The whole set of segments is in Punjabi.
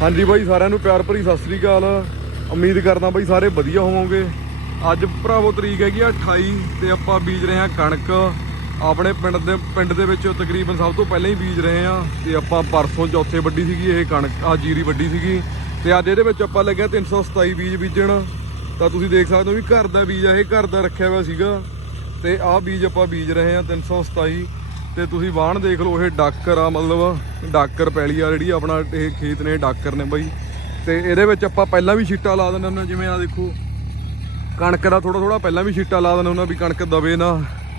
ਹਾਂਜੀ ਬਾਈ, ਸਾਰਿਆਂ ਨੂੰ ਪਿਆਰ ਭਰੀ ਸਤਿ ਸ੍ਰੀ ਅਕਾਲ। ਉਮੀਦ ਕਰਦਾ ਬਾਈ ਸਾਰੇ ਵਧੀਆ ਹੋਵੋਗੇ। ਅੱਜ ਭਰਾਵੋ ਤਰੀਕ ਹੈਗੀ ਆ 28 ਤੇ ਆਪਾਂ ਬੀਜ ਰਹੇ ਹਾਂ ਕਣਕ। ਆਪਣੇ ਪਿੰਡ ਦੇ ਪਿੰਡ ਦੇ ਵਿੱਚ ਤਕਰੀਬਨ ਸਭ ਤੋਂ ਪਹਿਲਾਂ ਹੀ ਬੀਜ ਰਹੇ ਹਾਂ ਤੇ ਆਪਾਂ ਪਰਸੋਂ ਚੌਥੇ ਵੱਡੀ ਸੀਗੀ ਇਹ ਕਣਕ ਆ ਜੀਰੀ ਵੱਡੀ ਸੀਗੀ। ਤੇ ਅੱਜ ਇਹਦੇ ਵਿੱਚ ਆਪਾਂ ਲੱਗਿਆ 327 ਬੀਜ ਬੀਜਣ। ਤਾਂ ਤੁਸੀਂ ਦੇਖ ਸਕਦੇ ਹੋ ਵੀ ਘਰ ਦਾ ਬੀਜ ਆ, ਇਹ ਘਰ ਦਾ ਰੱਖਿਆ ਹੋਇਆ ਸੀਗਾ। ਤੇ ਆਹ ਬੀਜ ਆਪਾਂ ਬੀਜ ਰਹੇ ਹਾਂ 327 ਤੇ ਤੁਸੀਂ ਵਾਹਣ ਦੇਖ ਲਓ, ਇਹ ਡਾਕਰ ਆ, ਮਤਲਬ ਡਾਕਰ ਪੈਲੀ ਆ ਜਿਹੜੀ, ਆਪਣਾ ਇਹ ਖੇਤ ਨੇ, ਡਾਕਰ ਨੇ ਬਾਈ। ਤੇ ਇਹਦੇ ਵਿੱਚ ਆਪਾਂ ਪਹਿਲਾਂ ਵੀ ਛਿੱਟਾ ਲਾ ਦਿੰਦੇ ਹੁੰਦੇ ਜਿਵੇਂ ਆ ਦੇਖੋ, ਕਣਕ ਦਾ ਥੋੜਾ ਥੋੜਾ ਪਹਿਲਾਂ ਵੀ ਛਿੱਟਾ ਲਾ ਦਿੰਦੇ ਹੁੰਦੇ ਵੀ ਕਣਕ ਦਵੇ ਨਾ।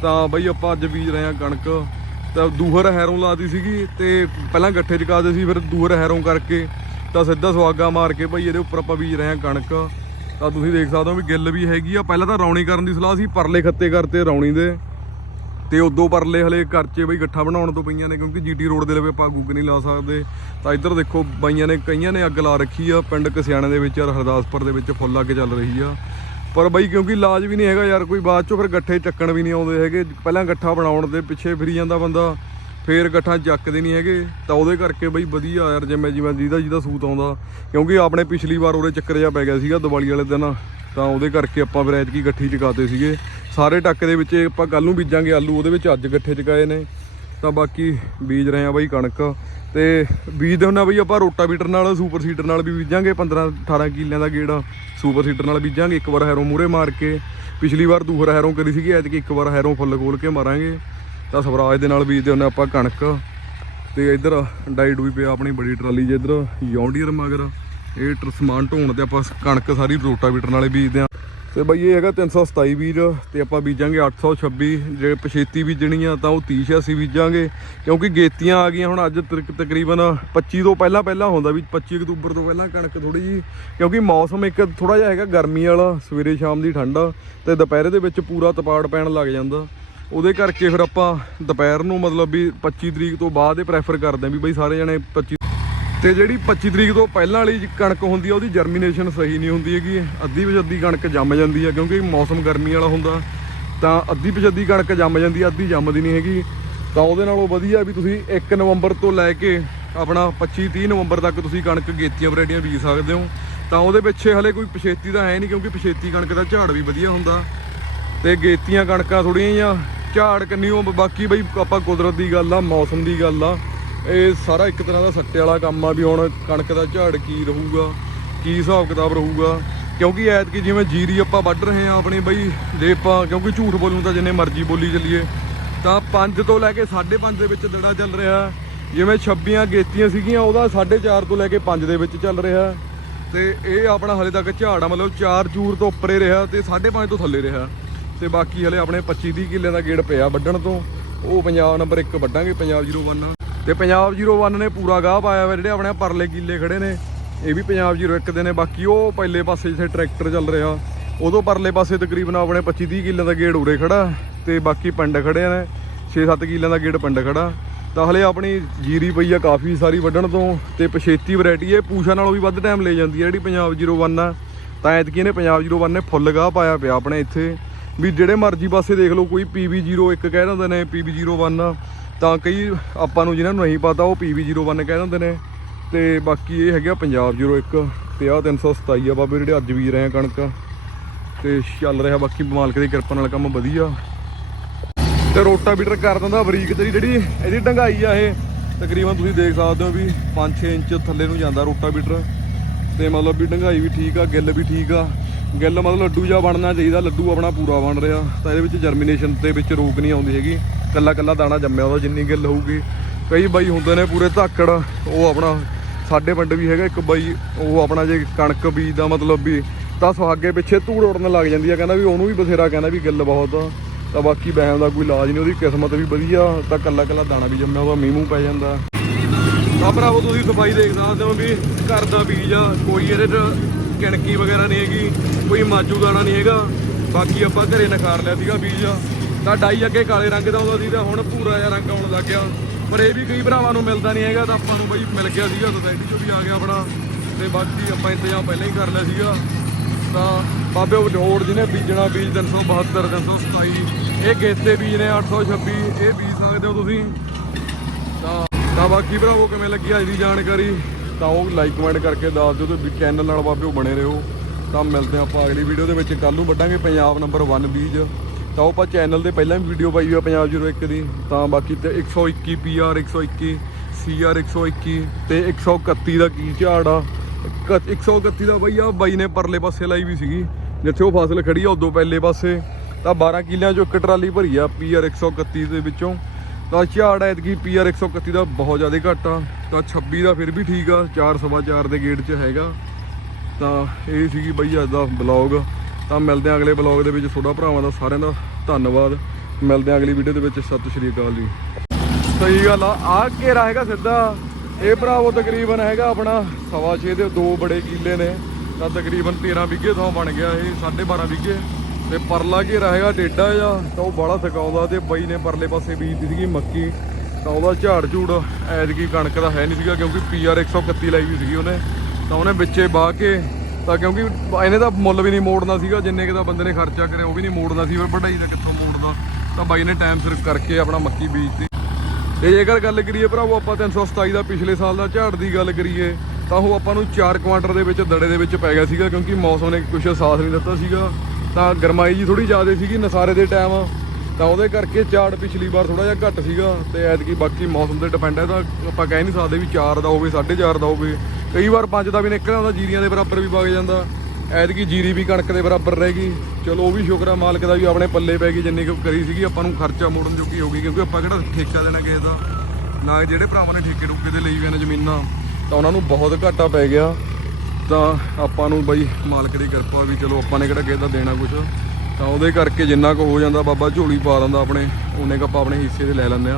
ਤਾਂ ਬਾਈ ਆਪਾਂ ਅੱਜ ਬੀਜ ਰਹੇ ਹਾਂ ਕਣਕ। ਤਾਂ ਦੂਹਰ ਹੈਰੋਂ ਲਾਤੀ ਸੀਗੀ ਤੇ ਪਹਿਲਾਂ ਗੱਠੇ ਚਕਾਦੇ ਸੀ, ਫਿਰ ਦੂਹਰ ਹੈਰੋਂ ਕਰਕੇ ਤਾਂ ਸਿੱਧਾ ਸਵਾਗਾ ਮਾਰ ਕੇ ਬਾਈ ਇਹਦੇ ਉੱਪਰ ਆਪਾਂ ਬੀਜ ਰਹੇ ਹਾਂ ਕਣਕ। ਤਾਂ ਤੁਸੀਂ ਦੇਖ ਸਕਦੇ ਹੋ ਵੀ ਗਿੱਲ ਵੀ ਹੈਗੀ ਆ। ਪਹਿਲਾਂ ਤਾਂ ਰੌਣੀ ਕਰਨ ਦੀ ਸਲਾਹ ਸੀ, ਪਰਲੇ ਖੱਤੇ ਕਰਤੇ ਰੌਣੀ ਦੇ। ਤੇ ਉਦੋਂ ਪਰਲੇ ਹਲੇ ਕਰਚੇ ਬਈ ਗੱਠਾ ਬਣਾਉਣ ਤੋਂ ਪਈਆਂ ਨੇ, ਕਿਉਂਕਿ ਜੀਟੀ ਰੋਡ ਦੇ ਲਵੇ ਆਪਾਂ ਗੁੱਗ ਨਹੀਂ ਲਾ ਸਕਦੇ। ਤਾਂ ਇੱਧਰ ਦੇਖੋ ਬਾਈਆਂ ਨੇ, ਕਈਆਂ ਨੇ ਅੱਗ ਲਾ ਰੱਖੀ ਆ, ਪਿੰਡ ਕਸਿਆਣੇ ਦੇ ਵਿੱਚ ਔਰ ਹਰਦਾਸਪੁਰ ਦੇ ਵਿੱਚ ਫੁੱਲ ਅੱਗ ਚੱਲ ਰਹੀ ਆ। ਪਰ ਬਈ ਕਿਉਂਕਿ ਇਲਾਜ ਵੀ ਨਹੀਂ ਹੈਗਾ ਯਾਰ, ਕੋਈ ਬਾਅਦ ਚੋਂ ਫਿਰ ਗੱਠੇ ਚੱਕਣ ਵੀ ਨਹੀਂ ਆਉਂਦੇ ਹੈਗੇ। ਪਹਿਲਾਂ ਗੱਠਾ ਬਣਾਉਣ ਦੇ ਪਿੱਛੇ ਫਿਰੀ ਜਾਂਦਾ ਬੰਦਾ, ਫੇਰ ਗੱਠਾ ਚੱਕਦੇ ਨਹੀਂ ਹੈਗੇ। ਤਾਂ ਉਹਦੇ ਕਰਕੇ ਬਈ ਵਧੀਆ ਯਾਰ, ਜਿਵੇਂ ਜਿਵੇਂ ਜਿਹਦਾ ਜਿਹਦਾ ਸੂਤ ਆਉਂਦਾ। ਕਿਉਂਕਿ ਆਪਣੇ ਪਿਛਲੀ ਵਾਰ ਉਹਦੇ ਚੱਕਰ ਜਿਹਾ ਪੈ ਗਿਆ ਸੀਗਾ, ਦੀਵਾਲੀ ਵਾਲੇ ਦਿਨ। ਤਾਂ ਉਹਦੇ ਕਰਕੇ ਆਪਾਂ ਫਿਰ ਐਤਕੀ ਗੱਠੀ ਚਕਾਤੇ ਸੀਗੇ। ਸਾਰੇ ਟੱਕ ਦੇ ਵਿੱਚ ਆਪਾਂ ਕੱਲ ਨੂੰ ਬੀਜਾਂਗੇ ਆਲੂ, ਉਹਦੇ ਵਿੱਚ ਅੱਜ ਗੱਠੇ ਚਕਾਏ ਨੇ। ਤਾਂ ਬਾਕੀ ਬੀਜ ਰਹੇ ਆ ਬਾਈ ਕਣਕ। ਤੇ ਬੀਜਦੇ ਹੁੰਨਾ ਬਈ ਆਪਾਂ ਰੋਟਾਵੀਟਰ ਨਾਲ, ਸੁਪਰ ਸੀਡਰ ਨਾਲ ਵੀ ਬੀਜਾਂਗੇ 15 18 ਕਿੱਲਿਆਂ ਦਾ ਗੇੜਾ ਸੁਪਰ ਸੀਡਰ ਨਾਲ ਬੀਜਾਂਗੇ। ਇੱਕ ਵਾਰ ਹੈਰੋਂ ਮੂਰੇ ਮਾਰ ਕੇ, ਪਿਛਲੀ ਵਾਰ ਦੂਹਰਾ ਹੈਰੋਂ ਕਰੀ ਸੀਗੀ, ਐਤਕੀ ਇੱਕ ਵਾਰ ਹੈਰੋਂ ਫੁੱਲ ਖੋਲ ਕੇ ਮਾਰਾਂਗੇ। ਤਾਂ ਸਵਰਾਜ ਦੇ ਨਾਲ ਬੀਜਦੇ ਹੁੰਨੇ ਆਪਾਂ ਕਣਕ। ਤੇ ਇੱਧਰ ਡਾਈਡ ਵੀ ਪਿਆ ਆਪਣੀ ਬੜੀ ਟਰਾਲੀ ਜੇ ਇੱਧਰ ਯੌਂਡੀਅਰ ਮਗਰ। ਇਹ ਟਰ ਸਮਾਨ ਢੋਣ ਤੇ ਆਪਾਂ ਕਣਕ ਸਾਰੀ ਰੋਟਾਵੀਟਰ ਨਾਲੇ ਬੀਜਦੇ ਆ। ਤੇ ਬਈ ਇਹ ਹੈਗਾ 327 ਬੀਜ ਤੇ ਆਪਾਂ ਬੀਜਾਂਗੇ 826 ਜੇ ਪਛੇਤੀ ਬੀਜਣੀ ਆ ਤਾਂ ਉਹ 3086 ਬੀਜਾਂਗੇ। ਕਿਉਂਕਿ ਗੇਤੀਆਂ ਆ ਗਈਆਂ ਹੁਣ ਅੱਜ ਤਕ- ਤਕਰੀਬਨ 25 ਤੋਂ ਪਹਿਲਾਂ ਪਹਿਲਾਂ ਹੁੰਦਾ ਵੀ 25 ਅਕਤੂਬਰ ਤੋਂ ਪਹਿਲਾਂ ਕਣਕ ਥੋੜੀ ਜੀ ਕਿਉਂਕਿ ਮੌਸਮ ਇੱਕ ਥੋੜਾ ਜਿਹਾ ਹੈਗਾ ਗਰਮੀ ਵਾਲਾ, ਸਵੇਰੇ ਸ਼ਾਮ ਦੀ ਠੰਡ ਆ, ਤੇ ਦੁਪਹਿਰੇ ਦੇ ਵਿੱਚ ਪੂਰਾ ਤਪਾੜ ਪੈਣ ਲੱਗ ਜਾਂਦਾ। ਉਹਦੇ ਕਰਕੇ ਫਿਰ ਆਪਾਂ ਦੁਪਹਿਰ ਨੂੰ ਮਤਲਬ ਵੀ 25 ਤਰੀਕ ਤੋਂ ਬਾਅਦ ਇਹ ਪ੍ਰੈਫਰ ਕਰਦੇ ਆਂ ਵੀ ਬਈ ਸਾਰੇ ਜਣੇ 25 ਤੇ ਜਿਹੜੀ 25 ਤਰੀਕ ਤੋਂ ਪਹਿਲਾਂ ਵਾਲੀ ਕਣਕ ਹੁੰਦੀ ਆ, ਉਹਦੀ ਜਰਮੀਨੇਸ਼ਨ ਸਹੀ ਨਹੀਂ ਹੁੰਦੀ ਹੈਗੀ। ਅੱਧੀ ਪਛੱਦੀ ਕਣਕ ਜੰਮ ਜਾਂਦੀ ਆ, ਕਿਉਂਕਿ ਮੌਸਮ ਗਰਮੀ ਵਾਲਾ ਹੁੰਦਾ। ਤਾਂ ਅੱਧੀ ਪਛੱਦੀ ਕਣਕ ਜੰਮ ਜਾਂਦੀ ਆ, ਅੱਧੀ ਜੰਮਦੀ ਨਹੀਂ ਹੈਗੀ। ਤਾਂ ਉਹਦੇ ਨਾਲੋਂ ਵਧੀਆ ਵੀ ਤੁਸੀਂ 1 ਨਵੰਬਰ ਤੋਂ ਲੈ ਕੇ ਆਪਣਾ 25 30 ਨਵੰਬਰ ਤੱਕ ਤੁਸੀਂ ਕਣਕ ਗੇਤੀਆਂ ਵੈਰਾਈਟੀਆਂ ਬੀਜ ਸਕਦੇ ਹੋ। ਤਾਂ ਉਹਦੇ ਪਿੱਛੇ ਹਲੇ ਕੋਈ ਪਛੇਤੀ ਤਾਂ ਹੈ ਨਹੀਂ, ਕਿਉਂਕਿ ਪਛੇਤੀ ਕਣਕ ਦਾ ਝਾੜ ਵੀ ਵਧੀਆ ਹੁੰਦਾ। ਤੇ ਗੇਤੀਆਂ ਕਣਕਾਂ ਥੋੜੀਆਂ ਜਿਹੀਆਂ, ਝਾੜ ਕੰਨੀਓ ਬਾਕੀ ਬਈ ਆਪਾਂ ਕੁਦਰਤ ਦੀ ਗੱਲ ਆ, ਮੌਸਮ ਦੀ ਗੱਲ ਆ। ਇਹ ਸਾਰਾ ਇੱਕ ਤਰ੍ਹਾਂ ਦਾ ਸੱਟੇ ਵਾਲਾ ਕੰਮ ਆ ਵੀ ਹੁਣ ਕਣਕ ਦਾ ਝਾੜ ਕੀ ਰਹੂਗਾ, ਕੀ ਹਿਸਾਬ ਕਿਤਾਬ ਰਹੂਗਾ। ਕਿਉਂਕਿ ਐਤਕੀ ਜਿਵੇਂ ਜੀਰੀ ਆਪਾਂ ਵੱਢ ਰਹੇ ਆ ਆਪਣੀ ਬਈ ਦੇ ਆਪਾਂ ਕਿਉਂਕਿ ਝੂਠ ਬੋਲੂ ਤਾਂ ਜਿੰਨੇ ਮਰਜ਼ੀ ਬੋਲੀ ਚੱਲੀਏ। ਤਾਂ 5 ਤੋਂ ਲੈ ਕੇ 5.5 ਦੇ ਵਿੱਚ ਦੜਾ ਚੱਲ ਰਿਹਾ। ਜਿਵੇਂ 26 ਗੇਤੀਆਂ ਸੀਗੀਆਂ, ਉਹਦਾ 4.5 ਤੋਂ ਲੈ ਕੇ 5 ਦੇ ਵਿੱਚ ਚੱਲ ਰਿਹਾ। ਤੇ ਇਹ ਆਪਣਾ ਹਲੇ ਤੱਕ ਝਾੜ ਆ, ਮਤਲਬ 4 ਚੂਰ ਤੋਂ ਉੱਪਰੇ ਰਿਹਾ ਤੇ 5.5 ਤੋਂ ਥੱਲੇ ਰਿਹਾ। ਤੇ ਬਾਕੀ ਹਲੇ ਆਪਣੇ 25 30 ਕਿੱਲੇ ਦਾ ਗੇੜ ਪਿਆ ਵੱਢਣ ਤੋਂ। ਉਹ ਪੰਜਾਬ ਨੰਬਰ 1 ਵੱਢਾਂਗੇ, ਪੰਜਾਬ 01 ਤੇ ਪੰਜਾਬ 01 ਨੇ ਪੂਰਾ ਗਾਹ ਪਾਇਆ ਹੋਇਆ ਜਿਹੜੇ ਆਪਣੇ ਪਰਲੇ ਕਿੱਲੇ ਖੜੇ ਨੇ। ਇਹ ਵੀ ਪੰਜਾਬ 01 ਦੇ ਨੇ, ਬਾਕੀ ਉਹ ਪਹਿਲੇ ਪਾਸੇ ਜਿੱਥੇ ਟਰੈਕਟਰ ਚੱਲ ਰਿਹਾ, ਉਦੋਂ ਪਰਲੇ ਪਾਸੇ ਤਕਰੀਬਨ ਆਪਣੇ 25 30 ਕਿੱਲੇ ਦਾ ਗੇੜ ਉਰੇ ਖੜਾ ਤੇ ਬਾਕੀ ਪਿੰਡ ਖੜੇ ਨੇ 6-7 ਕਿੱਲਿਆਂ ਦਾ ਗੇੜ ਪਿੰਡ ਖੜਾ। ਤਾਂ ਹਲੇ ਆਪਣੀ ਜੀਰੀ ਪਈ ਆ ਕਾਫੀ ਸਾਰੀ ਵੱਢਣ ਤੋਂ ਤੇ ਪਛੇਤੀ ਵੈਰਾਈਟੀ ਇਹ ਪੂਸ਼ਾ ਨਾਲੋਂ ਵੀ ਵੱਧ ਟਾਈਮ ਲੈ ਜਾਂਦੀ ਹੈ ਜਿਹੜੀ ਪੰਜਾਬ 01 ਆ। ਤਾਂ ਐਤਕੀ ਨੇ ਪੰਜਾਬ 01 ਨੇ ਫੁੱਲ ਗਾਹ ਪਾਇਆ ਪਿਆ ਆਪਣੇ ਇੱਥੇ। ਵੀ ਜਿਹੜੇ ਮਰਜ਼ੀ ਪਾਸੇ ਦੇਖ ਲਓ, ਕੋਈ PB01 ਕਹਿ ਦਿੰਦੇ ਨੇ PB01 ਤਾਂ ਕਈ ਆਪਾਂ ਨੂੰ ਜਿਨ੍ਹਾਂ ਨੂੰ ਨਹੀਂ ਪਤਾ, ਉਹ PB01 ਕਹਿ ਦਿੰਦੇ ਨੇ। ਤੇ ਬਾਕੀ ਇਹ ਹੈਗਾ ਪੰਜਾਬ 01 ਤੇ ਆ 327 ਆ ਬਾਬੇ ਜਿਹੜੇ ਅੱਜ ਵੀ ਰਹੇ ਆ ਕਣਕ। ਤੇ ਚੱਲ ਰਿਹਾ ਬਾਕੀ ਮਾਲਕ ਦੀ ਕਿਰਪਾ ਨਾਲ ਕੰਮ ਵਧੀਆ। ਤੇ ਰੋਟਾਵੀਟਰ ਕਰ ਦਿੰਦਾ ਬਰੀਕ ਤੇਰੀ ਜਿਹੜੀ, ਇਹਦੀ ਢੰਗਾਈ ਆ ਇਹ। ਤਕਰੀਬਨ ਤੁਸੀਂ ਦੇਖ ਸਕਦੇ ਹੋ ਵੀ 5-6 ਇੰਚ ਥੱਲੇ ਨੂੰ ਜਾਂਦਾ ਰੋਟਾਵੀਟਰ। ਤੇ ਮਤਲਬ ਵੀ ਢੰਗਾਈ ਵੀ ਠੀਕ ਆ, ਗਿੱਲ ਵੀ ਠੀਕ ਆ। ਗਿੱਲ ਮਤਲਬ ਲੱਡੂ ਜਿਹਾ ਬਣਨਾ ਚਾਹੀਦਾ, ਲੱਡੂ ਆਪਣਾ ਪੂਰਾ ਬਣ ਰਿਹਾ। ਤਾਂ ਇਹਦੇ ਵਿੱਚ ਜਰਮੀਨੇਸ਼ਨ ਦੇ ਵਿੱਚ ਰੋਕ ਨਹੀਂ ਆਉਂਦੀ ਹੈਗੀ। ਕੱਲਾ ਕੱਲਾ ਦਾਣਾ ਜੰਮਿਆ ਉਹਦਾ, ਜਿੰਨੀ ਗਿੱਲ ਹੋਊਗੀ। ਕਈ ਬਾਈ ਹੁੰਦੇ ਨੇ ਪੂਰੇ ਧਾਕੜ, ਉਹ ਆਪਣਾ ਸਾਡੇ ਪਿੰਡ ਵੀ ਹੈਗਾ, ਇੱਕ ਬਾਈ, ਉਹ ਆਪਣਾ ਜੇ ਕਣਕ ਬੀਜ ਦਾ ਮਤਲਬ ਵੀ, ਤਾਂ ਸੁਹਾਗੇ ਪਿੱਛੇ ਧੂੜ ਉੜਨ ਲੱਗ ਜਾਂਦੀ ਆ, ਕਹਿੰਦਾ ਵੀ ਉਹਨੂੰ ਵੀ ਬਥੇਰਾ ਕਹਿੰਦਾ ਵੀ ਗਿੱਲ ਬਹੁਤ ਆ। ਤਾਂ ਬਾਕੀ ਬਹਿਣ ਦਾ ਕੋਈ ਇਲਾਜ ਨਹੀਂ, ਉਹਦੀ ਕਿਸਮਤ ਵੀ ਵਧੀਆ, ਤਾਂ ਕੱਲਾ ਕੱਲਾ ਦਾਣਾ ਵੀ ਜੰਮਿਆ, ਉਹਦਾ ਮੀਂਹ ਪੈ ਜਾਂਦਾ। ਤਾਂ ਭਰਾਵੋ, ਤੁਸੀਂ ਸਫ਼ਾਈ ਦੇਖ ਸਕਦੇ ਹੋ ਵੀ ਘਰ ਦਾ ਬੀਜ ਆ, ਕੋਈ ਇਹਦੇ 'ਚ ਕਿਣਕੀ ਵਗੈਰਾ ਨਹੀਂ ਹੈਗੀ, ਕੋਈ ਮਾਜੂ ਦਾਣਾ ਨਹੀਂ ਹੈਗਾ। ਬਾਕੀ ਆਪਾਂ ਘਰੇ ਨਖਾਰ ਲਿਆ ਸੀਗਾ ਬੀਜ। ਤਾਂ ਡਾਈ ਅੱਗੇ ਕਾਲੇ ਰੰਗ ਦਾ ਹੁੰਦਾ ਸੀ ਤਾਂ ਹੁਣ ਭੂਰਾ ਜਿਹਾ ਰੰਗ ਆਉਣ ਲੱਗ ਗਿਆ। ਪਰ ਇਹ ਵੀ ਕਈ ਭਰਾਵਾਂ ਨੂੰ ਮਿਲਦਾ ਨਹੀਂ ਹੈਗਾ, ਤਾਂ ਆਪਾਂ ਨੂੰ ਬਈ ਮਿਲ ਗਿਆ ਸੀਗਾ ਸੋਸਾਇਟੀ 'ਚੋਂ ਵੀ ਆ ਗਿਆ ਆਪਣਾ। ਤੇ ਬਾਕੀ ਆਪਾਂ ਇੰਤਜ਼ਾਮ ਪਹਿਲਾਂ ਹੀ ਕਰ ਲਿਆ ਸੀਗਾ। ਤਾਂ ਬਾਬੇ ਉਡੋੜ ਜਿਹਨੇ ਬੀਜਣਾ, ਬੀਜ 372 327 ਇਹ ਗੇਤੇ ਬੀਜ ਨੇ 826 ਇਹ ਬੀਜ ਸਕਦੇ ਹੋ ਤੁਸੀਂ। ਤਾਂ ਤਾਂ ਬਾਕੀ ਭਰਾਵੋ, ਕਿਵੇਂ ਲੱਗੀ ਅੱਜ ਦੀ ਜਾਣਕਾਰੀ? ਤਾਂ ਉਹ ਲਾਈਕ ਕਮੈਂਟ ਕਰਕੇ ਦੱਸ ਦਿਓ ਤੇ ਚੈਨਲ ਨਾਲ ਬਾਬਿਓ ਬਣੇ ਰਹੋ। ਤਾਂ ਮਿਲਦੇ ਹਾਂ ਆਪਾਂ ਅਗਲੀ ਵੀਡੀਓ ਦੇ ਵਿੱਚ। ਕੱਲ ਨੂੰ ਵੱਢਾਂਗੇ ਪੰਜਾਬ ਨੰਬਰ 1 ਬੀਜ। ਤਾਂ ਉਹ ਆਪਾਂ ਚੈਨਲ ਤੇ ਪਹਿਲਾਂ ਵੀ ਵੀਡੀਓ ਪਾਈ ਹੋਈ ਆ ਪੰਜਾਬ 01 ਦੀ। ਤਾਂ ਬਾਕੀ ਤੇ 121 PR 121 CR 121 ਤੇ 131 ਦਾ ਕੀ ਝਾੜ ਆ। ਕ- 131 ਦਾ ਬਈ ਆ ਬਾਈ ਨੇ ਪਰਲੇ ਪਾਸੇ ਲਾਈ ਵੀ ਸੀਗੀ। ਜਿੱਥੇ ਉਹ ਫਸਲ ਖੜੀ ਆ, ਉਦੋਂ ਪਹਿਲੇ ਪਾਸੇ। ਤਾਂ 12 ਕਿੱਲਿਆਂ ਚੋਂ ਇੱਕ ਟਰਾਲੀ ਭਰੀ ਆ PR 131 ਦੇ ਵਿੱਚੋਂ। ਤਾਂ ਝਾੜ ਐਤਕੀ PR 131 ਦਾ ਬਹੁਤ ਜ਼ਿਆਦਾ ਘੱਟ ਆ। ਤਾਂ 26 ਦਾ ਫਿਰ ਵੀ ਠੀਕ ਆ 4 ਸਵਾ 4 ਦੇ ਗੇਟ 'ਚ ਹੈਗਾ। ਤਾਂ ਇਹ ਸੀਗੀ ਬਈ ਅੱਜ ਦਾ ਬਲੌਗ ਤਾਂ ਮਿਲਦੇ ਆ ਅਗਲੇ ਬਲੌਗ ਦੇ ਵਿੱਚ। ਤੁਹਾਡਾ ਭਰਾਵਾਂ ਦਾ ਸਾਰਿਆਂ ਦਾ ਧੰਨਵਾਦ। ਮਿਲਦੇ ਆ ਅਗਲੀ ਵੀਡੀਓ ਦੇ ਵਿੱਚ। ਸਤਿ ਸ਼੍ਰੀ ਅਕਾਲ ਜੀ। ਸਹੀ ਗੱਲ ਆ। ਆ ਘੇਰਾ ਹੈਗਾ ਸਿੱਧਾ। ਇਹ ਭਰਾਵੋ ਤਕਰੀਬਨ ਹੈਗਾ ਆਪਣਾ ਸਵਾ ਛੇ ਦੇ ਦੋ ਬੜੇ ਕੀਲੇ ਨੇ। ਤਾਂ ਤਕਰੀਬਨ 13 ਵਿਗੇ ਥਾਂ ਬਣ ਗਿਆ ਇਹ 12.5 ਵਿਗੇ ਤੇ ਪਰਲਾ ਘੇਰਾ ਹੈਗਾ ਟੇਡਾ ਜਾਂ ਤਾਂ ਉਹ ਬਾਹਲਾ ਥਕਾਉਂਦਾ ਤੇ ਬਈ ਨੇ ਪਰਲੇ ਪਾਸੇ ਬੀਜਦੀ ਸੀਗੀ ਮੱਕੀ। ਤਾਂ ਉਹਦਾ ਝਾੜ ਝੂੜ ਐਤਕੀ ਕਣਕ ਦਾ ਹੈ ਨਹੀਂ ਸੀਗਾ ਕਿਉਂਕਿ ਪੀਆਰ 131 ਲਾਈ ਵੀ ਸੀਗੀ ਉਹਨੇ। ਤਾਂ ਉਹਨੇ ਵਿੱਚੇ ਬਾਹ ਕੇ ਤਾਂ ਕਿਉਂਕਿ ਇਹਨੇ ਤਾਂ ਮੁੱਲ ਵੀ ਨਹੀਂ ਮੋੜਨਾ ਸੀਗਾ, ਜਿੰਨੇ ਕਿ ਦਾ ਬੰਦੇ ਨੇ ਖਰਚਾ ਕਰਿਆ, ਉਹ ਵੀ ਨਹੀਂ ਮੋੜਨਾ ਸੀ ਫਿਰ ਵਢਾਈ ਦਾ ਕਿੱਥੋਂ ਮੋੜਦਾ ਤਾਂ ਬਾਈ ਨੇ ਟਾਈਮ ਸਿਰ ਕਰਕੇ ਆਪਣਾ ਮੱਕੀ ਬੀਜਤੀ ਤੇ। ਜੇਕਰ ਗੱਲ ਕਰੀਏ ਭਰਾਵੋ, ਆਪਾਂ 327 ਦਾ ਪਿਛਲੇ ਸਾਲ ਦਾ ਝਾੜ ਦੀ ਗੱਲ ਕਰੀਏ, ਤਾਂ ਉਹ ਆਪਾਂ ਨੂੰ 4 ਕੁਆਂਟਰ ਦੇ ਵਿੱਚ, ਦੜੇ ਦੇ ਵਿੱਚ ਪੈ ਗਿਆ ਸੀਗਾ, ਕਿਉਂਕਿ ਮੌਸਮ ਨੇ ਕੁਝ ਸਾਥ ਨਹੀਂ ਦਿੱਤਾ ਸੀਗਾ। ਤਾਂ ਗਰਮਾਈ ਜੀ ਥੋੜੀ ਜ਼ਿਆਦਾ ਸੀਗੀ, ਨਸਾਰੇ ਦੇ ਟਾਈਮ ਤਾਂ ਉਹਦੇ ਕਰਕੇ ਝਾੜ ਪਿਛਲੀ ਵਾਰ ਥੋੜਾ ਜਿਹਾ ਘੱਟ ਸੀਗਾ ਤੇ ਐਤਕੀ ਬਾਕੀ ਮੌਸਮ ਤੇ ਡਿਪੈਂਡ ਹੈ ਤਾਂ ਆਪਾਂ ਕਹਿ ਨਹੀਂ ਸਕਦੇ ਵੀ 4 ਦਾ ਹੋਵੇ 4.5 ਦਾ ਹੋਵੇ। ਕਈ ਵਾਰ 5 ਦਾ ਵੀ ਨਿਕਲ ਆਉਂਦਾ ਜੀਰੀਆਂ ਦੇ ਬਰਾਬਰ ਵੀ ਵਗ ਜਾਂਦਾ। ਐਤਕੀ ਜੀਰੀ ਵੀ ਕਣਕ ਦੇ ਬਰਾਬਰ ਰਹਿ ਗਈ। ਚਲੋ ਉਹ ਵੀ ਸ਼ੁਕਰ ਆ, ਮਾਲਕ ਦਾ ਵੀ ਆਪਣੇ ਪੱਲੇ ਪੈ ਗਈ, ਜਿੰਨੀ ਕੁ ਕਰੀ ਸੀਗੀ, ਆਪਾਂ ਨੂੰ ਖਰਚਾ ਮੋੜਨ ਜੋਗੀ ਹੋ ਗਈ, ਕਿਉਂਕਿ ਆਪਾਂ ਕਿਹੜਾ ਠੇਕਾ ਦੇਣਾ ਕਿਸੇ ਦਾ? ਨਾ ਜਿਹੜੇ ਭਰਾਵਾਂ ਨੇ ਠੇਕੇ ਟੁੱਕੇ ਤੇ ਲਈ ਵੀ ਨੇ ਜ਼ਮੀਨਾਂ, ਤਾਂ ਉਹਨਾਂ ਨੂੰ ਬਹੁਤ ਘਾਟਾ ਪੈ ਗਿਆ। ਤਾਂ ਆਪਾਂ ਨੂੰ ਬਈ ਮਾਲਕ ਦੀ ਕਿਰਪਾ ਵੀ ਚਲੋ ਆਪਾਂ ਨੇ ਕਿਹੜਾ ਕਿਸੇ ਦਾ ਦੇਣਾ ਕੁਝ ਤਾਂ ਉਹਦੇ ਕਰਕੇ ਜਿੰਨਾ ਕੁ ਹੋ ਜਾਂਦਾ ਬਾਬਾ ਝੋਲੀ ਪਾ ਦਿੰਦਾ ਆਪਣੇ, ਉਹਨੇ ਕੁ ਆਪਾਂ ਆਪਣੇ ਹਿੱਸੇ ਦੇ ਲੈ ਲੈਂਦੇ ਆ